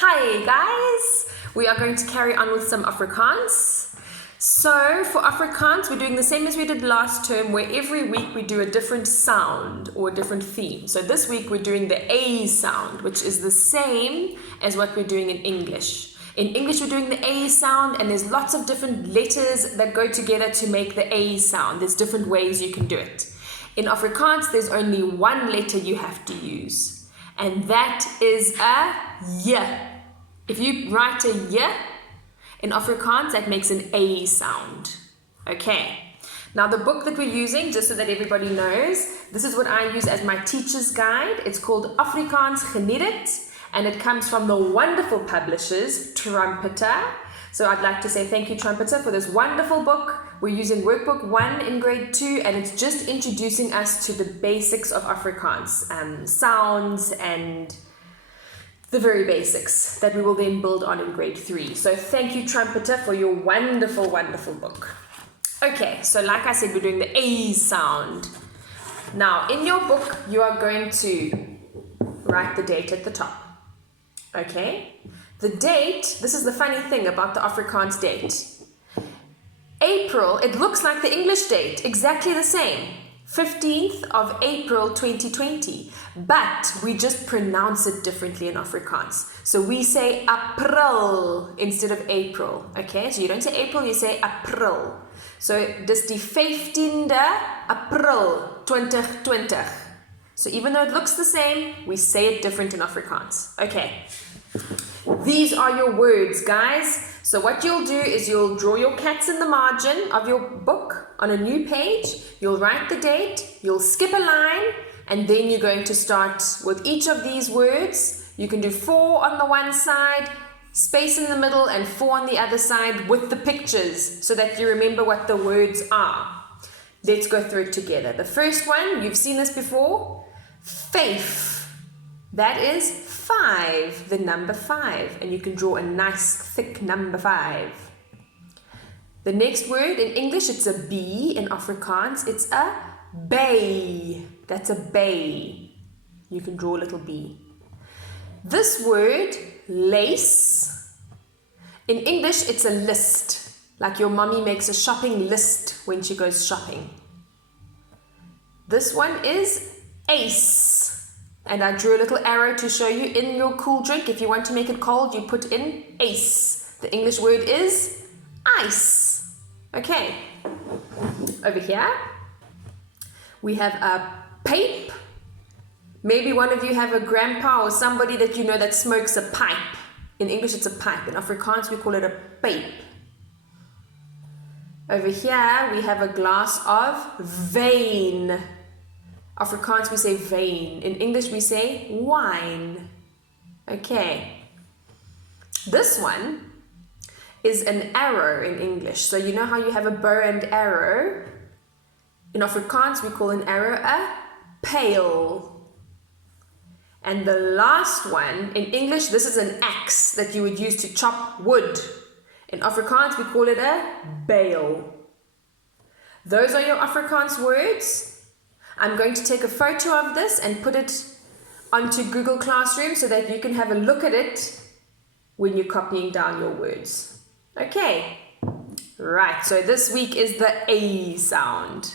Hi guys! We are going to carry on with some Afrikaans. So for Afrikaans, we're doing the same as we did last term, where every week we do a different sound or a different theme. So this week we're doing the A sound, which is the same as what we're doing in English. In English we're doing the A sound, and there's lots of different letters that go together to make the A sound. There's different ways you can do it. In Afrikaans, there's only one letter you have to use, and that is a Y. If you write a Y in Afrikaans, that makes an A sound. Okay. Now the book that we're using, just so that everybody knows, this is what I use as my teacher's guide. It's called Afrikaans Geniet Het, and it comes from the wonderful publishers, Trumpeter. So I'd like to say thank you, Trumpeter, for this wonderful book. We're using workbook 1 in grade 2, and it's just introducing us to the basics of Afrikaans, sounds and the very basics that we will then build on in grade 3. So thank you, Trumpeter, for your wonderful, wonderful book. Okay, so like I said, we're doing the A sound. Now, in your book, you are going to write the date at the top. Okay? The date, this is the funny thing about the Afrikaans date. April, it looks like the English date, exactly the same. 15th of April 2020, but we just pronounce it differently in Afrikaans. So we say April instead of April, okay? So you don't say April, you say April. So dis die 15de April 2020. So even though it looks the same, we say it different in Afrikaans. Okay, these are your words, guys. So what you'll do is you'll draw your cats in the margin of your book on a new page. You'll write the date, you'll skip a line, and then you're going to start with each of these words. You can do 4 on the one side, space in the middle, and 4 on the other side with the pictures so that you remember what the words are. Let's go through it together. The first one, you've seen this before, faith. That is 5, the number 5, and you can draw a nice thick number 5. The next word in English, it's a B. In Afrikaans, it's a bay. That's a bay. You can draw a little B. This word, lace, in English, it's a list. Like your mommy makes a shopping list when she goes shopping. This one is ace. And I drew a little arrow to show you in your cool drink. If you want to make it cold, you put in ace. The English word is ice. Okay. Over here, we have a pipe. Maybe one of you have a grandpa or somebody that you know that smokes a pipe. In English, it's a pipe. In Afrikaans, we call it a pipe. Over here, we have a glass of wyn. Afrikaans, we say wyn. In English, we say wine. Okay. This one is an arrow in English. So you know how you have a bow and arrow? In Afrikaans, we call an arrow a pail. And the last one, in English, this is an axe that you would use to chop wood. In Afrikaans, we call it a bale. Those are your Afrikaans words. I'm going to take a photo of this and put it onto Google Classroom so that you can have a look at it when you're copying down your words. Okay, right, so this week is the A sound.